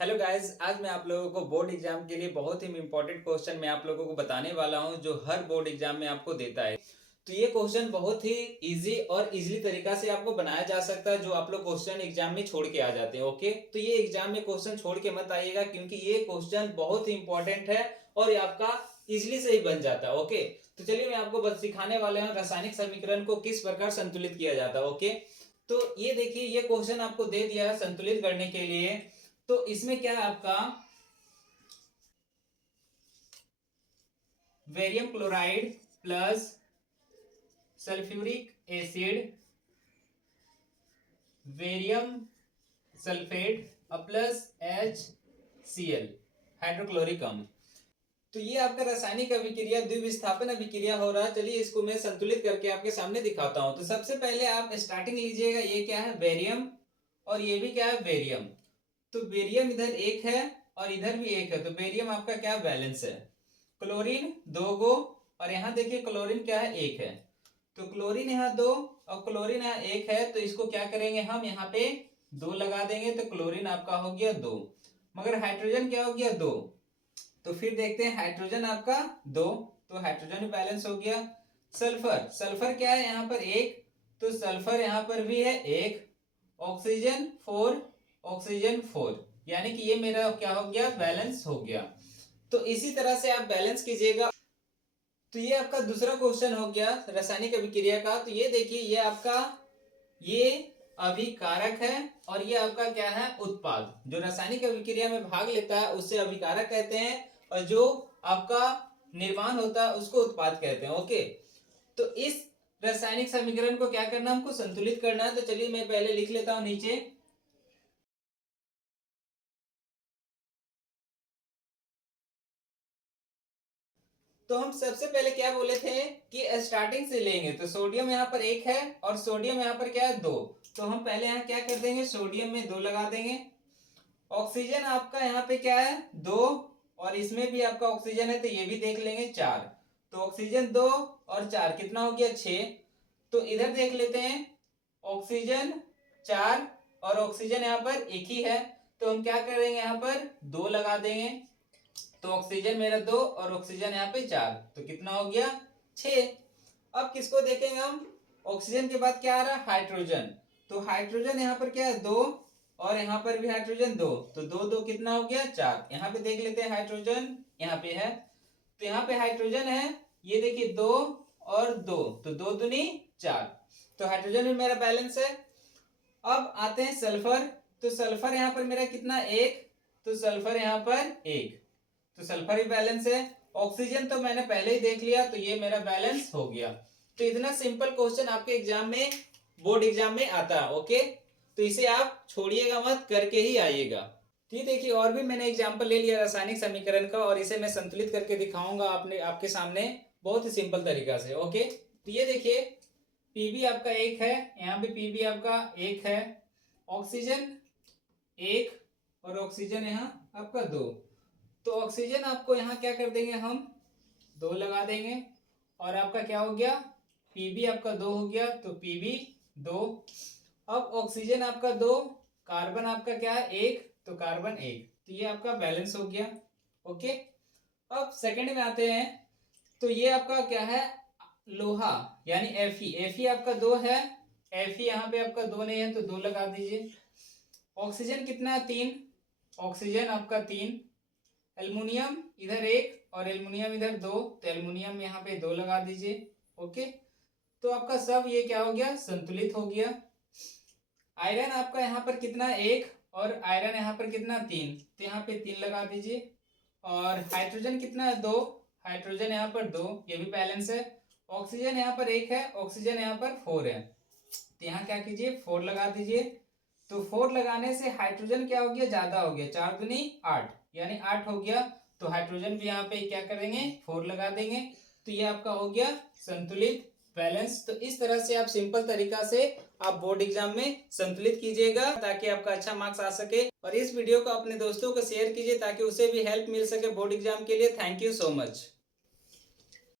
Hello guys, आज मैं आप लोगों को बोर्ड एग्जाम के लिए बहुत ही इंपॉर्टेंट क्वेश्चन मैं आप लोगों को बताने वाला हूं जो हर बोर्ड एग्जाम में आपको देता है। तो ये क्वेश्चन बहुत ही इजी और इजीली तरीका से आपको बनाया जा सकता है जो आप लोग क्वेश्चन एग्जाम में छोड़ के आ जाते हैं। ओके, तो ये एग्जाम में क्वेश्चन छोड़ के मत आइएगा क्योंकि ये क्वेश्चन बहुत ही इंपॉर्टेंट है और ये आपका इजिली से ही बन जाता है। ओके, तो चलिए मैं आपको बस सिखाने वाले हूँ रासायनिक समीकरण को किस प्रकार संतुलित किया जाता है। ओके, तो ये देखिए, ये क्वेश्चन आपको दे दिया है संतुलित करने के लिए। तो इसमें क्या है आपका वेरियम chloride plus sulphuric acid वेरियम sulphate plus HCl hydrochloric अम्ल। तो ये आपका रासायनिक अभिक्रिया द्विविस्थापन अभिक्रिया हो रहा है। चलिए इसको मैं संतुलित करके आपके सामने दिखाता हूं। तो सबसे पहले आप स्टार्टिंग लीजिएगा, ये क्या है वेरियम और ये भी क्या है वेरियम। तो बेरियम इधर एक है और इधर भी एक है, तो बेरियम आपका क्या बैलेंस है। क्लोरीन दो गो और यहाँ देखिए क्लोरीन क्या है एक है, तो क्लोरीन यहाँ दो और क्लोरीन यहाँ एक है, तो इसको क्या करेंगे हम यहाँ पे दो लगा देंगे, तो क्लोरीन आपका हो गया दो। मगर हाइड्रोजन क्या हो गया दो, तो फिर देखते हैं हाइड्रोजन आपका दो, तो हाइड्रोजन भी बैलेंस हो गया। सल्फर, सल्फर क्या है यहाँ पर एक, तो सल्फर यहाँ पर भी है एक। ऑक्सीजन फोर, ऑक्सीजन फोर, यानी कि ये मेरा क्या हो गया बैलेंस हो गया। तो इसी तरह से आप बैलेंस कीजिएगा। तो ये आपका दूसरा क्वेश्चन हो गया रासायनिक अभिक्रिया का। तो ये देखिए, ये आपका ये अभिकारक है और ये आपका क्या है उत्पाद। जो रासायनिक अभिक्रिया में भाग लेता है उससे अभिकारक कहते हैं और जो आपका निर्माण होता है उसको उत्पाद कहते हैं। ओके, तो इस रासायनिक समीकरण को क्या करना, हमको संतुलित करना है। तो चलिए मैं पहले लिख लेता हूं नीचे। तो हम सबसे पहले क्या बोले थे कि स्टार्टिंग से लेंगे, तो सोडियम यहाँ पर एक है और सोडियम यहाँ पर क्या है दो, तो हम पहले यहाँ क्या कर देंगे सोडियम में दो लगा देंगे। ऑक्सीजन आपका यहाँ पे क्या है दो और इसमें भी आपका ऑक्सीजन है, तो ये भी देख लेंगे चार। तो ऑक्सीजन दो और चार कितना हो गया छह। तो इधर देख लेते हैं ऑक्सीजन चार और ऑक्सीजन यहाँ पर एक ही है, तो हम क्या करेंगे यहाँ पर दो लगा देंगे। तो ऑक्सीजन मेरा दो और ऑक्सीजन यहाँ पे चार, तो कितना हो गया छह। अब किसको देखेंगे हम, ऑक्सीजन के बाद क्या आ रहा है हाइड्रोजन, तो हाइड्रोजन यहाँ पर क्या है दो और यहाँ पर भी हाइड्रोजन दो, तो दो दो कितना हो गया चार। यहाँ पे देख लेते हैं हाइड्रोजन यहाँ पे है, तो यहाँ पे हाइड्रोजन है, ये देखिए दो और दो, तो दो दूनी चार, तो हाइड्रोजन भी मेरा बैलेंस है। अब आते हैं सल्फर, तो सल्फर यहाँ पर मेरा कितना एक, तो सल्फर यहाँ पर एक, तो सल्फर भी बैलेंस है। ऑक्सीजन तो मैंने पहले ही देख लिया, तो ये मेरा बैलेंस हो गया। तो इतना सिंपल क्वेश्चन आपके एग्जाम में बोर्ड एग्जाम में आता है। ओके, तो इसे आप छोड़िएगा मत, करके ही आइएगा। तो ये देखिए, और भी मैंने एग्जाम्पल ले लिया रासायनिक समीकरण का और इसे मैं संतुलित करके दिखाऊंगा आपने आपके सामने बहुत ही सिंपल तरीका से। ओके, तो ये देखिए पीबी आपका एक है, यहाँ पे पीबी आपका एक है, ऑक्सीजन एक और ऑक्सीजन यहाँ आपका दो, तो ऑक्सीजन आपको यहाँ क्या कर देंगे हम दो लगा देंगे और आपका क्या हो गया पीबी आपका दो हो गया, तो पीबी दो। अब ऑक्सीजन आपका दो, कार्बन आपका क्या है एक, तो कार्बन एक, तो ये आपका बैलेंस हो गया। ओके, अब सेकंड में आते हैं, तो ये आपका क्या है लोहा यानी Fe, Fe आपका दो है, Fe यहाँ पे आपका दो नहीं है, तो दो लगा दीजिए। ऑक्सीजन कितना है तीन, ऑक्सीजन आपका तीन। एल्युमिनियम इधर एक और एल्युमिनियम इधर दो, तो एल्युमिनियम यहाँ पे दो लगा दीजिए। ओके, तो आपका सब ये क्या हो गया संतुलित हो गया। आयरन आपका यहाँ पर कितना एक और आयरन यहाँ पर कितना तीन, तो यहाँ पे तीन लगा दीजिए। और हाइड्रोजन कितना है दो, हाइड्रोजन यहाँ पर दो, ये भी बैलेंस है। ऑक्सीजन यहाँ पर एक है, ऑक्सीजन यहाँ पर फोर है, तो यहाँ क्या कीजिए फोर लगा दीजिए। तो फोर लगाने से हाइड्रोजन क्या हो गया ज्यादा हो गया, चार दूनी आठ, यानी आठ हो गया, तो हाइड्रोजन भी यहाँ पे क्या करेंगे फोर लगा देंगे, तो ये आपका हो गया संतुलित बैलेंस। तो इस तरह से आप सिंपल तरीका से आप बोर्ड एग्जाम में संतुलित कीजिएगा ताकि आपका अच्छा मार्क्स आ सके। और इस वीडियो को अपने दोस्तों को शेयर कीजिए ताकि उसे भी हेल्प मिल सके बोर्ड एग्जाम के लिए। Thank you so much.